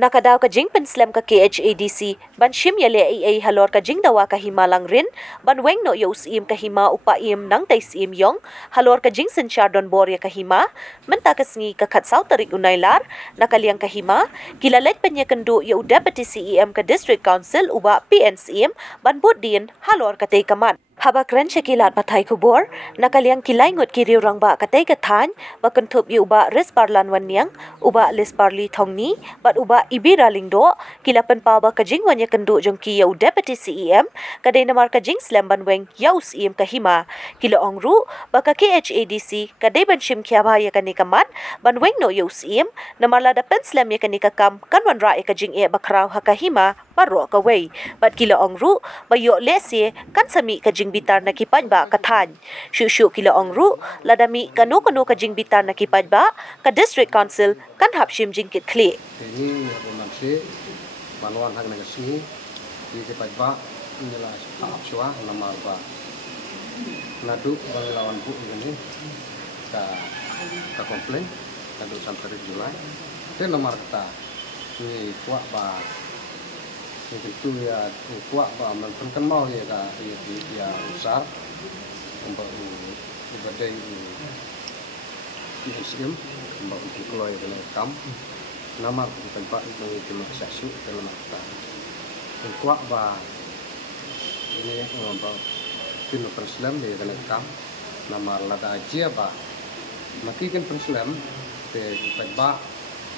Nakadaw ka jing penslam ka KHADC, ban shim yale AA halor ka jing dawa ka himalang rin, ban weng no yo usim ka hima upaim nang tay sim yong, halor ka jing sensyardon borya ka hima, menta ka sngi ka katsaw tarik unaylar, nakaliang ka hima, kilalet panya kendu yo Deputy CEM ka District Council uba PNCM, ban budin halor ka tay kaman. Habak ren syakilat patay kubor, nakaliang kilay ngut kiriw rang ba katay katan, bakentup yu uba res parlan wanyang, uba lis parli tongni, bat uba ibira lingdo, kilapan pa ba kajing wanya kendu jong ki yu Deputy CEM, kaday namar kajing slamban weng yaw CEM kahima, kila ongru, baka KHADC, kaday ban shim kiabaya kanikaman, ban weng no yaw CEM, namar ladapan slam ya kanikakam, kanwan ra kajing bakraw hakahima, paro kaway, bat kila ongru, bayo lesi, kan sami kajing bitar na kipad ba katan. Syusyu kila ongru, ladami kanu-kanu kajing bitar na kipad ba, ka District Council, kan hapshim jingkit kli. Ini romansi, manuan hang nagasini, di kipad ba, inilah hapswa, namar ba. Nadu, lawan bu ini, ka komplain, nadu sampai Julai. Itu nomor kita, ini kuat ba, itu ya kuat ba, menurutkan mau ya ya usah untuk ibadah Muslim untuk keluar dari kam nama tempat itu maksud dalam kata kuat ba ini untuk pinu Islam di dalam kam nama lada aja ba maki kan Islam di tempat ba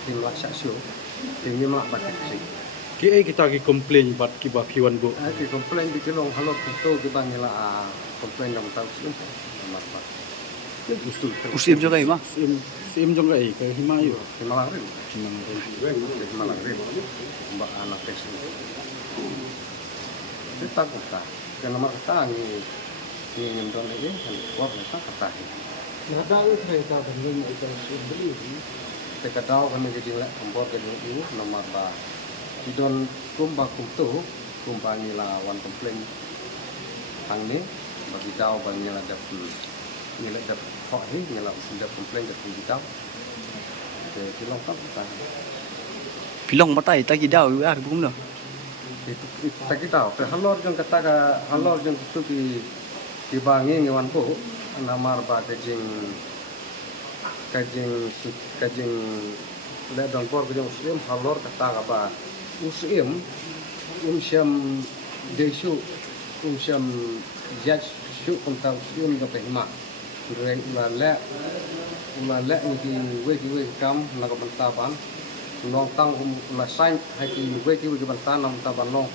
di maksud ini mak batik sih. Kita komplain bat kiba piwan bu. Ki komplain di kilong halot itu kita ngila komplain dalam tahun sebelum nomor ba. Usim juga ima. Usim juga kayak himayu. Himalang rin. Himalang rin. Mbak anak tes. Kita kota. Karena nomor kita ni nyendong ini kan kuat kita kata. Nadal kereta bening kita sendiri. Kita tahu kan jadi kompor jadi ini nomor ba. Idon kumba kumtu kumba nila wan komplain hang ni bagi tahu bagi nila dap kok ni nila sudah komplain dap kita ke kilong tak kita Pilong matai tak kidau ya bung dah. itu tak kita ke halor jeng kata ka halor jeng tu di bangi ngewan ko namar ba kajing le don por kajing muslim halor kata apa usim syam desu syam jaj syuk kontau usim do tehma reng la ni we kam na ko bantaban nong tang la sain ha ki we bantan nam taban nong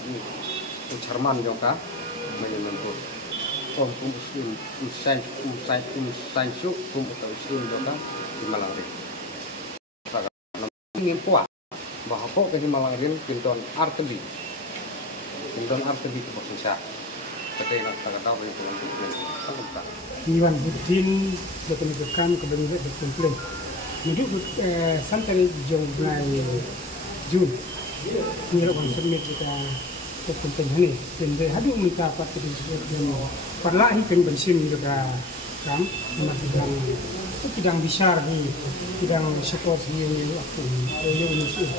charman joka menyenen ko om muslim sain syuk tau usim joka di Malangri ingin kuat bahwa kok ke Himalangan pinton arteli itu posisi ketika nak tahu yang komplain tak Iwan Budin berpendidikan kebenaran berkomplain. Jadi sampai jauh mulai Jun, ini orang semit kita berkomplain ini. Dan hadu minta apa tadi sebetulnya. Perlahan kan bersim juga kam, memang tidak besar ni, tidak sekos ni waktu yang musuh.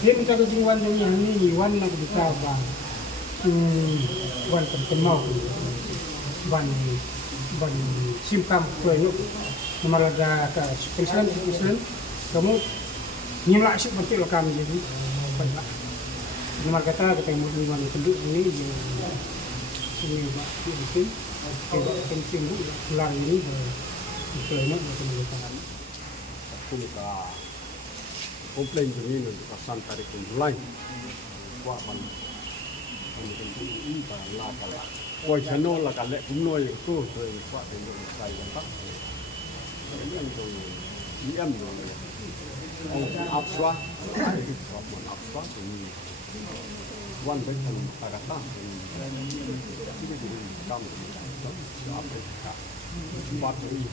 Dia minta kejuan yang ni, wan nak kita apa? Wan terkenal, wan simpam kuih, nomor ada ke Islam, kamu nyimlak sih bentuk lo kami jadi, banyak. Nomor kata kita mau wan penduduk ini, ini mungkin, penting bu, pulang ini. Iklannya macam mana? aku minta komplain ini untuk kesan tarik mulai kuat man mungkin ini lah kalau wah channel lah kalau kuno itu tuh kuat dengan saya tak ini yang itu IM abswa abswa ini one betul kata ini jadi kamu apa Battery.